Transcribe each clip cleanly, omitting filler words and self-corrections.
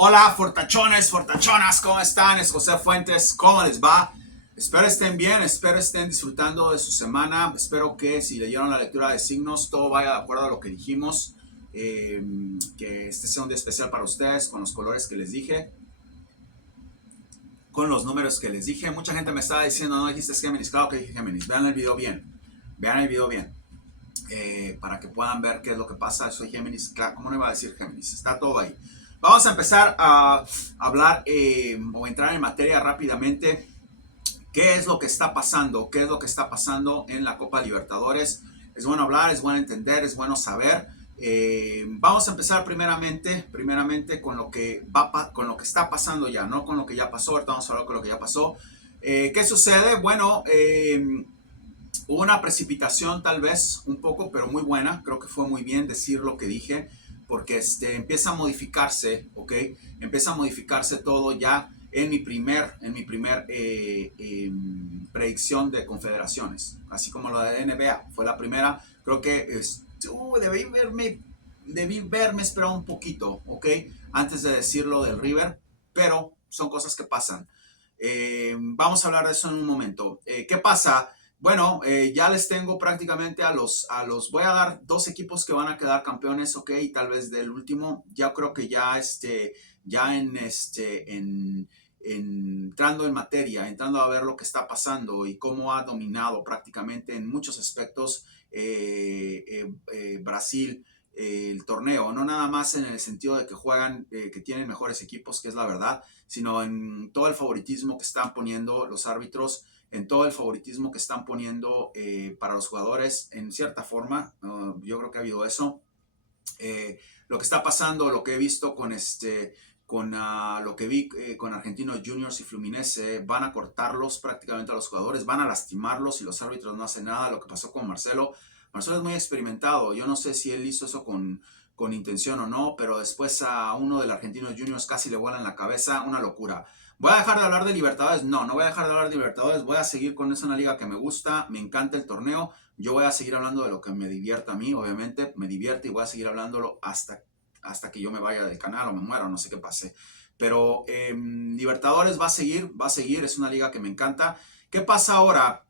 Hola, fortachones, fortachonas, ¿cómo están? Es José Fuentes, ¿cómo les va? Espero estén bien, espero estén disfrutando de su semana. Espero que si leyeron la lectura de signos, todo vaya de acuerdo a lo que dijimos. Que este sea un día especial para ustedes, con los colores que les dije, con los números que les dije. Mucha gente me estaba diciendo, no dijiste Géminis. Claro que dije Géminis. Vean el video bien, vean el video bien. Para que puedan ver qué es lo que pasa. Soy Géminis, claro, ¿cómo no iba a decir Géminis? Está todo ahí. Vamos a empezar a hablar o entrar en materia rápidamente. ¿Qué es lo que está pasando? ¿Qué es lo que está pasando en la Copa Libertadores? Es bueno hablar, es bueno entender, es bueno saber. Vamos a empezar primeramente con lo que con lo que está pasando ya, no con lo que ya pasó. Ahorita vamos a hablar con lo que ya pasó. ¿Qué sucede? Bueno, hubo una precipitación tal vez un poco, pero muy buena. Creo que fue muy bien decir lo que dije, porque empieza a modificarse, ¿ok? Empieza a modificarse todo ya en mi primer predicción de confederaciones, así como la de NBA. Fue la primera, creo que debí verme esperar un poquito, ¿ok? Antes de decir lo del River, pero son cosas que pasan. Vamos a hablar de eso en un momento. ¿Qué pasa? Bueno, ya les tengo prácticamente voy a dar dos equipos que van a quedar campeones, ok, y tal vez del último, ya creo que ya entrando en materia, entrando a ver lo que está pasando y cómo ha dominado prácticamente en muchos aspectos Brasil el torneo, no nada más en el sentido de que juegan, que tienen mejores equipos, que es la verdad, sino en todo el favoritismo que están poniendo los árbitros, en todo el favoritismo que están poniendo para los jugadores, en cierta forma. Yo creo que ha habido eso. Lo que está pasando, lo que he visto con lo que vi con Argentinos Juniors y Fluminense, van a cortarlos prácticamente a los jugadores, van a lastimarlos y los árbitros no hacen nada. Lo que pasó con Marcelo. Marcelo es muy experimentado. Yo no sé si él hizo eso con intención o no, pero después a uno del Argentinos Juniors casi le vuelan la cabeza. Una locura. ¿Voy a dejar de hablar de Libertadores? No, no voy a dejar de hablar de Libertadores. Voy a seguir con esa, una liga que me gusta, me encanta el torneo. Yo voy a seguir hablando de lo que me divierta a mí, obviamente, me divierte, y voy a seguir hablándolo hasta que yo me vaya del canal o me muera, o no sé qué pase. Pero Libertadores va a seguir, es una liga que me encanta. ¿Qué pasa ahora?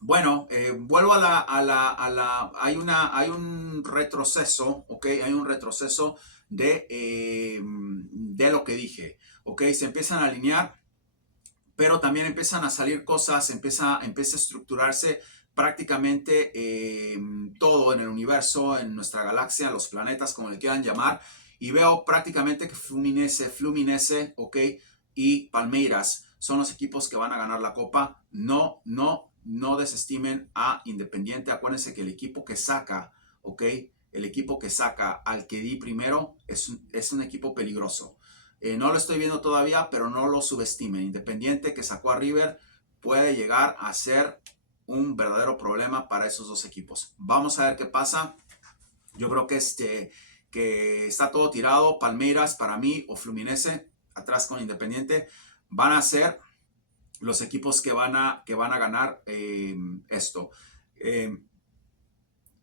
Bueno, vuelvo hay un retroceso, ¿ok? Hay un retroceso de lo que dije, ¿ok? Se empiezan a alinear, pero también empiezan a salir cosas, empieza a estructurarse prácticamente todo en el universo, en nuestra galaxia, los planetas, como le quieran llamar, y veo prácticamente que Fluminense, ok, y Palmeiras son los equipos que van a ganar la Copa. No, no, no desestimen a Independiente. Acuérdense que el equipo que saca, ok, el equipo que saca al que di primero es un equipo peligroso. No lo estoy viendo todavía, pero no lo subestimen. Independiente, que sacó a River, puede llegar a ser un verdadero problema para esos dos equipos. Vamos a ver qué pasa. Yo creo que está todo tirado. Palmeiras para mí o Fluminense atrás con Independiente van a ser los equipos que van a ganar esto. Eh,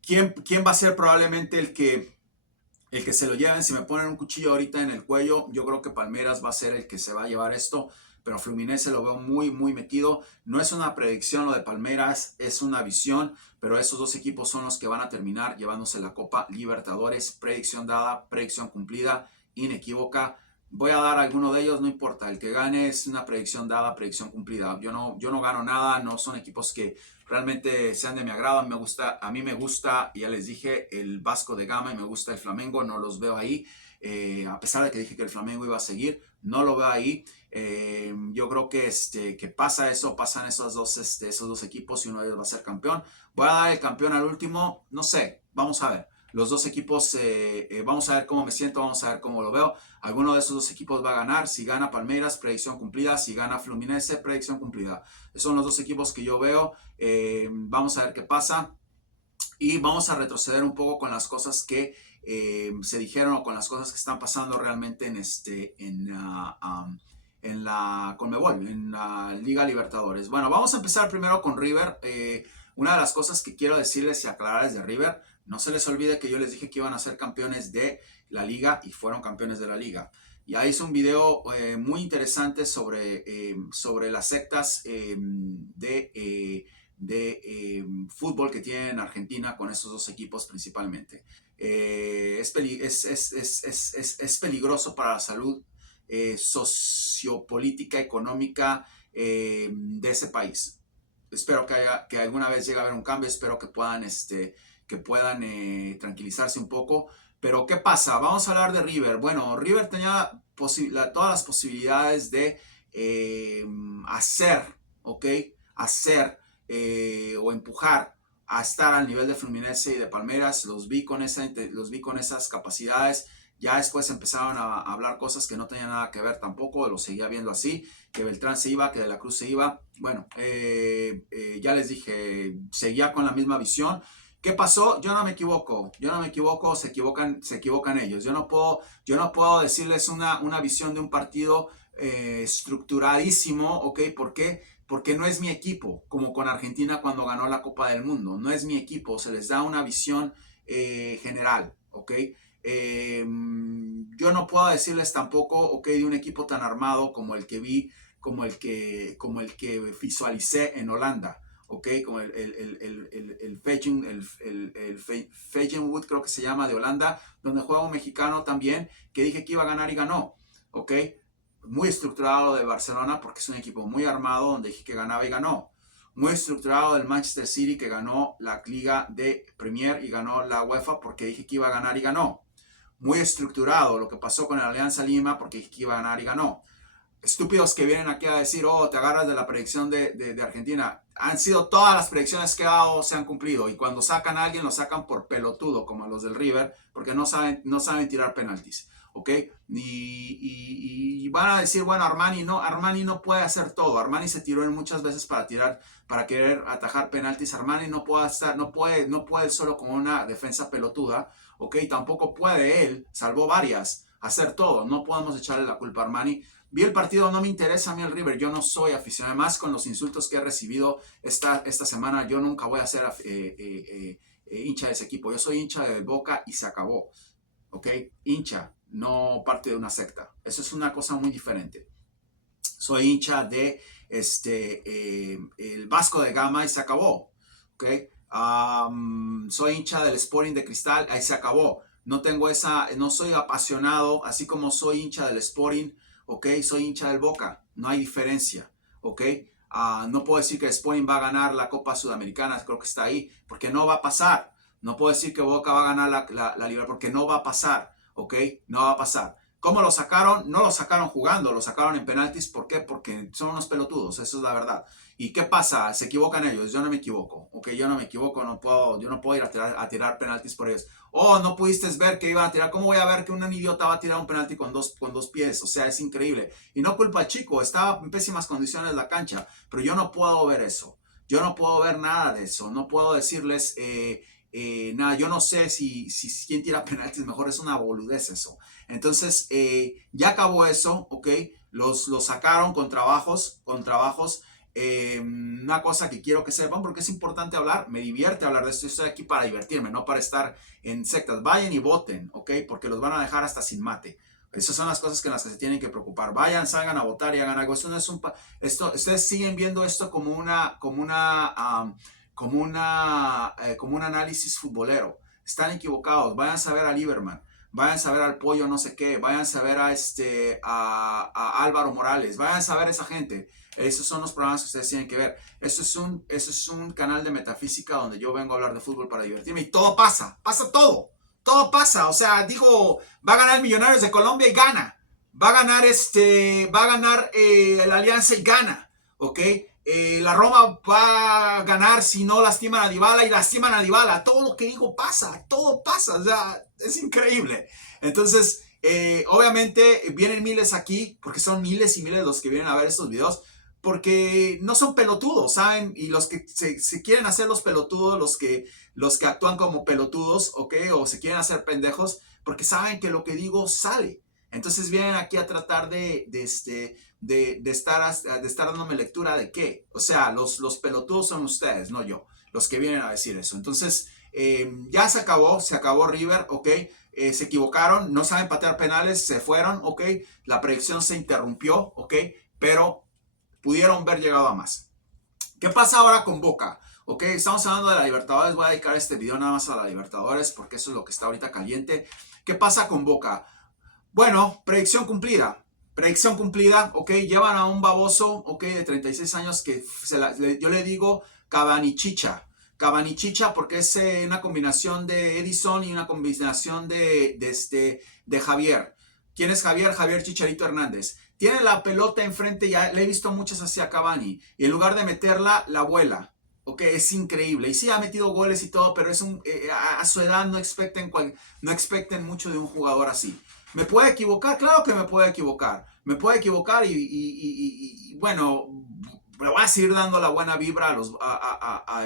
¿Quién va a ser probablemente el que se lo lleven? Si me ponen un cuchillo ahorita en el cuello, yo creo que Palmeiras va a ser el que se va a llevar esto, pero Fluminense lo veo muy, muy metido. No es una predicción lo de Palmeiras, es una visión, pero esos dos equipos son los que van a terminar llevándose la Copa Libertadores. Predicción dada, predicción cumplida, inequívoca. Voy a dar alguno de ellos, no importa. El que gane es una predicción dada, predicción cumplida. Yo no gano nada, no son equipos que realmente sean de mi agrado. A mí me gusta, ya les dije, el Vasco de Gama y me gusta el Flamengo, no los veo ahí. A pesar de que dije que el Flamengo iba a seguir, no lo veo ahí. Yo creo que pasan esos dos equipos y uno de ellos va a ser campeón. Voy a dar el campeón al último, no sé, vamos a ver. Los dos equipos, vamos a ver cómo me siento, vamos a ver cómo lo veo. Alguno de esos dos equipos va a ganar. Si gana Palmeiras, predicción cumplida. Si gana Fluminense, predicción cumplida. Son los dos equipos que yo veo. Vamos a ver qué pasa. Y vamos a retroceder un poco con las cosas que se dijeron o con las cosas que están pasando realmente en la Conmebol, en la Liga Libertadores. Bueno, vamos a empezar primero con River. Una de las cosas que quiero decirles y aclararles de River, no se les olvide que yo les dije que iban a ser campeones de la Liga y fueron campeones de la Liga. Ya hice un video muy interesante sobre las sectas fútbol que tienen Argentina con esos dos equipos principalmente. Es peligroso para la salud sociopolítica, económica de ese país. Espero que alguna vez llegue a haber un cambio, espero que puedan tranquilizarse un poco. Pero ¿qué pasa? Vamos a hablar de River. Bueno, River tenía todas las posibilidades de hacer, ¿ok? Hacer o empujar a estar al nivel de Fluminense y de Palmeiras. Los vi con esas capacidades. Ya después empezaron a hablar cosas que no tenían nada que ver tampoco, lo seguía viendo así, que Beltrán se iba, que De la Cruz se iba. Bueno, ya les dije, seguía con la misma visión. ¿Qué pasó? Yo no me equivoco, se equivocan ellos. Yo no puedo decirles una visión de un partido estructuradísimo, ¿ok? ¿Por qué? Porque no es mi equipo, como con Argentina cuando ganó la Copa del Mundo. No es mi equipo, se les da una visión general, ¿ok? Yo no puedo decirles tampoco, ok, de un equipo tan armado como el que vi, como el que visualicé en Holanda, ok, como el Feyenoord, creo que se llama, de Holanda, donde juega un mexicano también, que dije que iba a ganar y ganó, ok, muy estructurado de Barcelona, porque es un equipo muy armado, donde dije que ganaba y ganó. Muy estructurado del Manchester City, que ganó la Liga de Premier y ganó la UEFA, porque dije que iba a ganar y ganó. Muy estructurado lo que pasó con el Alianza Lima, porque dije que iba a ganar y ganó. Estúpidos que vienen aquí a decir, oh, te agarras de la predicción de Argentina. Han sido todas las predicciones que he dado, se han cumplido. Y cuando sacan a alguien, lo sacan por pelotudo, como a los del River, porque no saben tirar penaltis. ¿Ok? Y van a decir, bueno, Armani no puede hacer todo. Armani se tiró en muchas veces para querer atajar penaltis. Armani no puede solo con una defensa pelotuda. ¿Ok? Tampoco puede él, salvó varias, hacer todo. No podemos echarle la culpa a Armani. Vi el partido, no me interesa a mí el River, yo no soy aficionado, además con los insultos que he recibido esta semana, yo nunca voy a ser hincha de ese equipo, yo soy hincha de Boca y se acabó, ¿ok? Hincha, no parte de una secta, eso es una cosa muy diferente. Soy hincha de el Vasco de Gama y se acabó, ¿ok? Soy hincha del Sporting de Cristal, ahí se acabó. No soy apasionado, así como soy hincha del Sporting, ¿ok? Soy hincha del Boca, no hay diferencia, ¿ok? No puedo decir que el Sporting va a ganar la Copa Sudamericana, creo que está ahí, porque no va a pasar. No puedo decir que Boca va a ganar la Liga, porque no va a pasar, ¿ok? No va a pasar. ¿Cómo lo sacaron? No lo sacaron jugando, lo sacaron en penaltis. ¿Por qué? Porque son unos pelotudos, eso es la verdad. ¿Y qué pasa? Se equivocan ellos, yo no me equivoco, ¿ok? Yo no me equivoco, yo no puedo ir a tirar penaltis por ellos. Oh, no pudiste ver que iban a tirar. ¿Cómo voy a ver que un idiota va a tirar un penalti con dos pies? O sea, es increíble. Y no culpa al chico, estaba en pésimas condiciones la cancha, pero yo no puedo ver eso. Yo no puedo ver nada de eso. No puedo decirles nada. Yo no sé si quien tira penaltis mejor, es una boludez eso. Entonces, ya acabó eso, ¿ok? Los sacaron con trabajos. Una cosa que quiero que sepan, porque es importante hablar, me divierte hablar de esto, estoy aquí para divertirme, no para estar en sectas. Vayan y voten, ¿ok? Porque los van a dejar hasta sin mate. Esas son las cosas en las que se tienen que preocupar. Vayan, salgan a votar y hagan algo. Esto no es ustedes siguen viendo esto como un análisis futbolero. Están equivocados. Vayan a ver a Lieberman. Vayan a ver al Pollo no sé qué. Vayan a ver a Álvaro Morales. Vayan a ver a esa gente. Esos son los programas que ustedes tienen que ver. Eso es un canal de metafísica donde yo vengo a hablar de fútbol para divertirme. Y todo pasa todo. Todo pasa. O sea, digo, va a ganar Millonarios de Colombia y gana. Va a ganar el Alianza y gana. ¿Ok? La Roma va a ganar si no lastiman a Dybala y lastiman a Dybala. Todo lo que digo pasa, todo pasa, o sea, es increíble. Entonces, obviamente vienen miles aquí, porque son miles y miles los que vienen a ver estos videos, porque no son pelotudos, ¿saben? Y los que se quieren hacer los pelotudos, los que actúan como pelotudos, ¿ok? O se quieren hacer pendejos, porque saben que lo que digo sale. Entonces vienen aquí a tratar de estar dándome lectura de qué. O sea, los pelotudos son ustedes, no yo, los que vienen a decir eso. Entonces, ya se acabó River, ¿ok? se equivocaron, no saben patear penales, se fueron, ok, la predicción se interrumpió, ok, pero pudieron haber llegado a más. ¿Qué pasa ahora con Boca? Ok, estamos hablando de la Libertadores, voy a dedicar este video nada más a la Libertadores porque eso es lo que está ahorita caliente. ¿Qué pasa con Boca? Bueno, predicción cumplida, ok, llevan a un baboso, ok, de 36 años que yo le digo Cabanichicha. Cabanichicha porque es una combinación de Edison y una combinación de Javier. ¿Quién es Javier? Javier Chicharito Hernández. Tiene la pelota enfrente, ya le he visto muchas hacia Cavani, y en lugar de meterla, la vuela. Ok, es increíble. Y sí ha metido goles y todo, pero a su edad no expecten mucho de un jugador así. ¿Me puede equivocar? Claro que me puede equivocar. Me puede equivocar y bueno, le voy a seguir dando la buena vibra a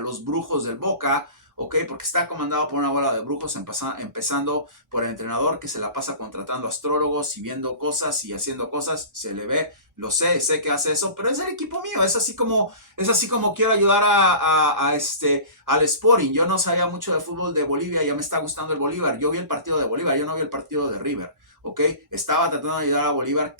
los brujos del Boca, ¿ok? Porque está comandado por una bola de brujos, empezando por el entrenador que se la pasa contratando astrólogos y viendo cosas y haciendo cosas. Se le ve, lo sé que hace eso, pero es el equipo mío. Es así como quiero ayudar al Sporting. Yo no sabía mucho de fútbol de Bolivia, ya me está gustando el Bolívar. Yo vi el partido de Bolívar, yo no vi el partido de River. ¿Ok? Estaba tratando de ayudar a Bolívar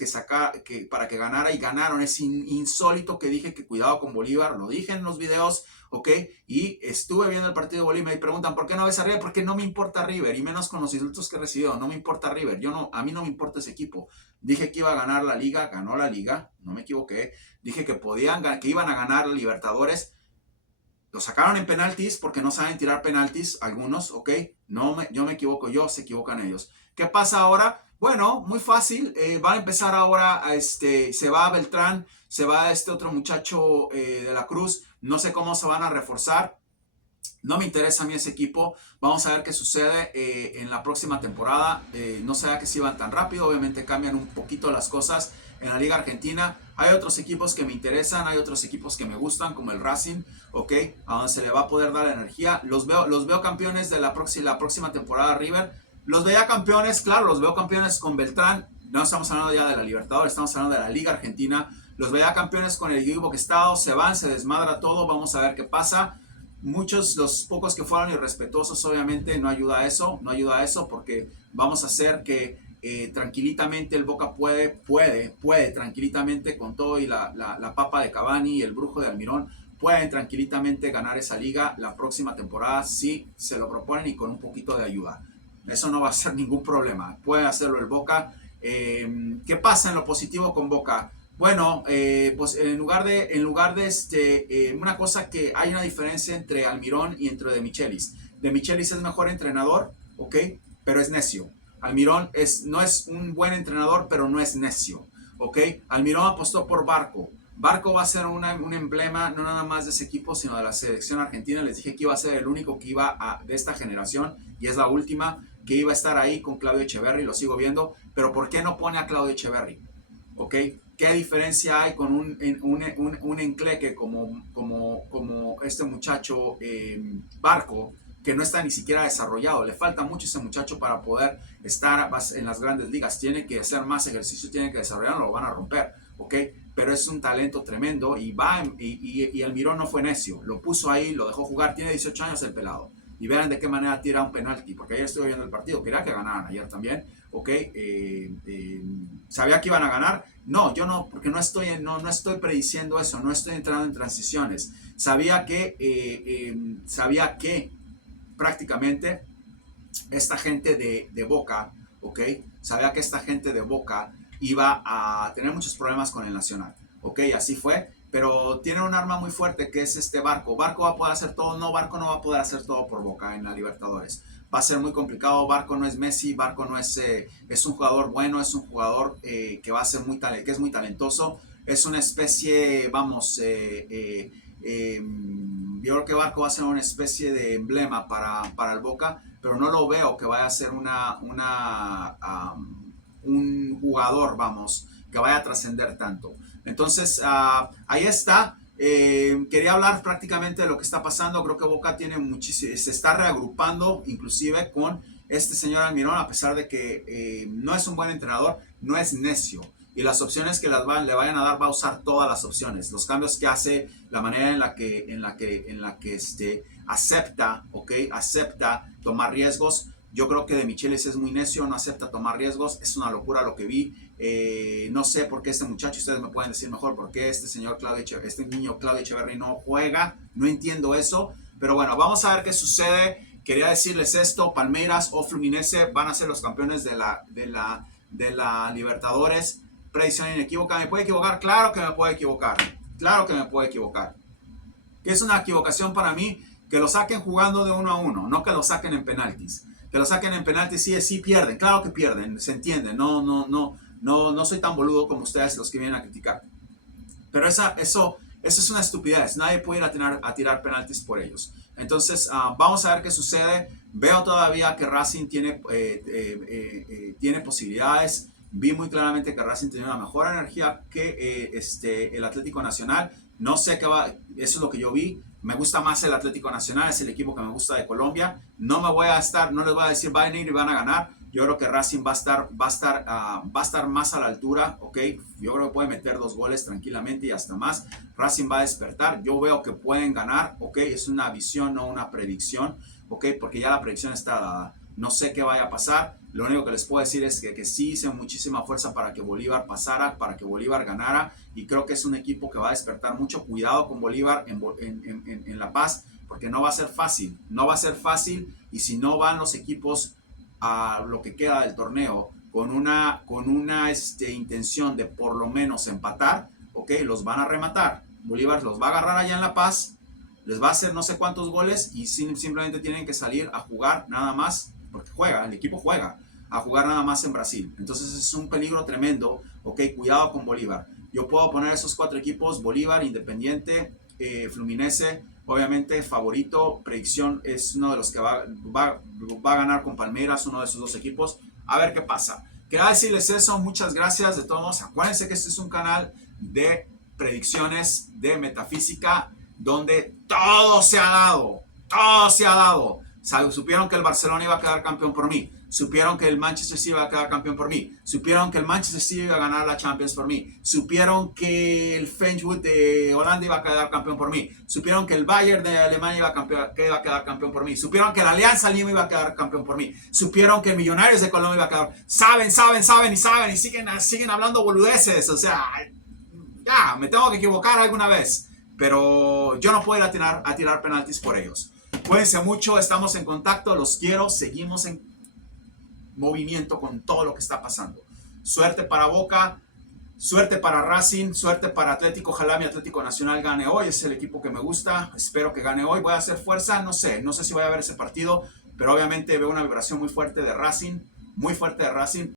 para que ganara y ganaron. Es insólito que dije que cuidado con Bolívar, lo dije en los videos, ¿ok? Y estuve viendo el partido de Bolívar y preguntan, ¿por qué no ves a River? Porque no me importa River, y menos con los insultos que he recibido, no me importa River, a mí no me importa ese equipo. Dije que iba a ganar la liga, ganó la liga, no me equivoqué. Dije que iban a ganar la Libertadores. Lo sacaron en penaltis porque no saben tirar penaltis algunos, ¿ok? Yo me equivoco yo, se equivocan ellos. ¿Qué pasa ahora? Bueno, muy fácil. Van a empezar ahora, se va Beltrán, se va este otro muchacho de la Cruz. No sé cómo se van a reforzar. No me interesa a mí ese equipo. Vamos a ver qué sucede en la próxima temporada. No sé que si van tan rápido. Obviamente cambian un poquito las cosas en la Liga Argentina. Hay otros equipos que me interesan. Hay otros equipos que me gustan, como el Racing. ¿Ok? A donde se le va a poder dar energía. Los veo campeones de la próxima temporada, River. Los veía campeones, claro, los veo campeones con Beltrán. No estamos hablando ya de la Libertadores, estamos hablando de la Liga Argentina. Los veía campeones con el equipo que está. Se van, se desmadra todo. Vamos a ver qué pasa. Los pocos que fueron irrespetuosos, obviamente no ayuda a eso, porque vamos a hacer que tranquilitamente el Boca puede tranquilitamente con todo y la papa de Cavani y el brujo de Almirón, pueden tranquilitamente ganar esa liga la próxima temporada si se lo proponen y con un poquito de ayuda. Eso no va a ser ningún problema, puede hacerlo el Boca. ¿Qué pasa en lo positivo con Boca? Bueno, pues en lugar de una cosa, que hay una diferencia entre Almirón y entre De Michelis. De Michelis es mejor entrenador, ¿ok? Pero es necio. Almirón no es un buen entrenador, pero no es necio, ¿ok? Almirón apostó por Barco. Barco va a ser un emblema no nada más de ese equipo, sino de la selección argentina. Les dije que iba a ser el único que de esta generación, y es la última, que iba a estar ahí con Claudio Echeverri, lo sigo viendo. Pero ¿por qué no pone a Claudio Echeverri? ¿Ok? ¿Qué diferencia hay con un encleque como este muchacho Barco, que no está ni siquiera desarrollado? Le falta mucho a ese muchacho para poder estar en las grandes ligas. Tiene que hacer más ejercicio, tiene que desarrollarlo, lo van a romper, ¿ok? Pero es un talento tremendo y Almirón no fue necio. Lo puso ahí, lo dejó jugar, tiene 18 años el pelado. Y vean de qué manera tira un penalti, porque ayer estuve viendo el partido, quería que ganaran ayer también, ¿ok? ¿Sabía que iban a ganar? No, yo no, porque no estoy prediciendo eso, no estoy entrando en transiciones. Sabía que prácticamente esta gente de Boca, ¿ok? Sabía que esta gente de Boca iba a tener muchos problemas con el Nacional, ¿ok? Así fue. Pero tiene un arma muy fuerte, que es este Barco. Barco va a poder hacer todo. No, Barco no va a poder hacer todo por Boca en la Libertadores. Va a ser muy complicado. Barco no es Messi. Barco no es un jugador bueno. Es un jugador que es muy talentoso. Es una especie, yo creo que Barco va a ser una especie de emblema para el Boca, pero no lo veo que vaya a ser un jugador, que vaya a trascender tanto. Entonces, ahí está. Quería hablar prácticamente de lo que está pasando. Creo que Boca se está reagrupando, inclusive con este señor Almirón, a pesar de que no es un buen entrenador, no es necio. Y las opciones que le vayan a dar, va a usar todas las opciones. Los cambios que hace, la manera en la que acepta tomar riesgos, Yo creo que De Michelis es muy necio, no acepta tomar riesgos. Es una locura lo que vi. No sé por qué este muchacho, ustedes me pueden decir mejor por qué este niño Claudio Echeverri no juega. No entiendo eso. Pero bueno, vamos a ver qué sucede. Quería decirles esto: Palmeiras o Fluminense van a ser los campeones de la Libertadores. Predicción inequívoca. ¿Me puede equivocar? Claro que me puede equivocar. Claro que me puede equivocar. Que es una equivocación para mí que lo saquen jugando de 1-1, no que lo saquen en penaltis. Que lo saquen en penaltis, sí pierden, claro que pierden, se entiende. No soy tan boludo como ustedes los que vienen a criticar. Pero eso es una estupidez. Nadie puede ir a tirar penaltis por ellos. Entonces, vamos a ver qué sucede. Veo todavía que Racing tiene posibilidades. Vi muy claramente que Racing tiene una mejor energía que el Atlético Nacional. No sé qué va, eso es lo que yo vi. Me gusta más el Atlético Nacional, es el equipo que me gusta de Colombia. No les voy a decir van a ir y van a ganar. Yo creo que Racing va a estar más a la altura, ¿ok? Yo creo que puede meter 2 goles tranquilamente y hasta más. Racing va a despertar. Yo veo que pueden ganar, ¿ok? Es una visión, no una predicción, ¿ok? Porque ya la predicción está dada. No sé qué vaya a pasar. Lo único que les puedo decir es que sí hice muchísima fuerza para que Bolívar pasara, para que Bolívar ganara. Y creo que es un equipo que va a despertar mucho. Cuidado con Bolívar en La Paz, porque no va a ser fácil. No va a ser fácil. Y si no van los equipos a lo que queda del torneo con una intención de por lo menos empatar, ok, los van a rematar. Bolívar los va a agarrar allá en La Paz, les va a hacer no sé cuántos goles y simplemente tienen que salir a jugar nada más, porque el equipo juega, a jugar nada más en Brasil. Entonces es un peligro tremendo, ok, cuidado con Bolívar. Yo puedo poner esos 4 equipos: Bolívar, Independiente, Fluminense. Obviamente favorito, predicción, es uno de los que va a ganar con Palmeiras, uno de esos 2 equipos. A ver qué pasa. Quería decirles eso, muchas gracias. De todos modos, acuérdense que este es un canal de predicciones de metafísica donde todo se ha dado, todo se ha dado. Supieron que el Barcelona iba a quedar campeón por mí. Supieron que el Manchester City iba a quedar campeón por mí. Supieron que el Manchester City iba a ganar la Champions por mí. Supieron que el Feyenoord de Holanda iba a quedar campeón por mí. Supieron que el Bayern de Alemania iba a quedar campeón por mí. Supieron que la Alianza Lima iba a quedar campeón por mí. Supieron que el Millonarios de Colombia iba a quedar. Saben y siguen hablando boludeces. O sea, ya, me tengo que equivocar alguna vez. Pero yo no puedo ir a tirar penaltis por ellos. Cuídense mucho, estamos en contacto, los quiero, seguimos en movimiento con todo lo que está pasando. Suerte para Boca, suerte para Racing, suerte para Atlético. Ojalá mi Atlético Nacional gane hoy, es el equipo que me gusta, espero que gane hoy. Voy a hacer fuerza, no sé si voy a ver ese partido, pero obviamente veo una vibración muy fuerte de Racing, muy fuerte de Racing.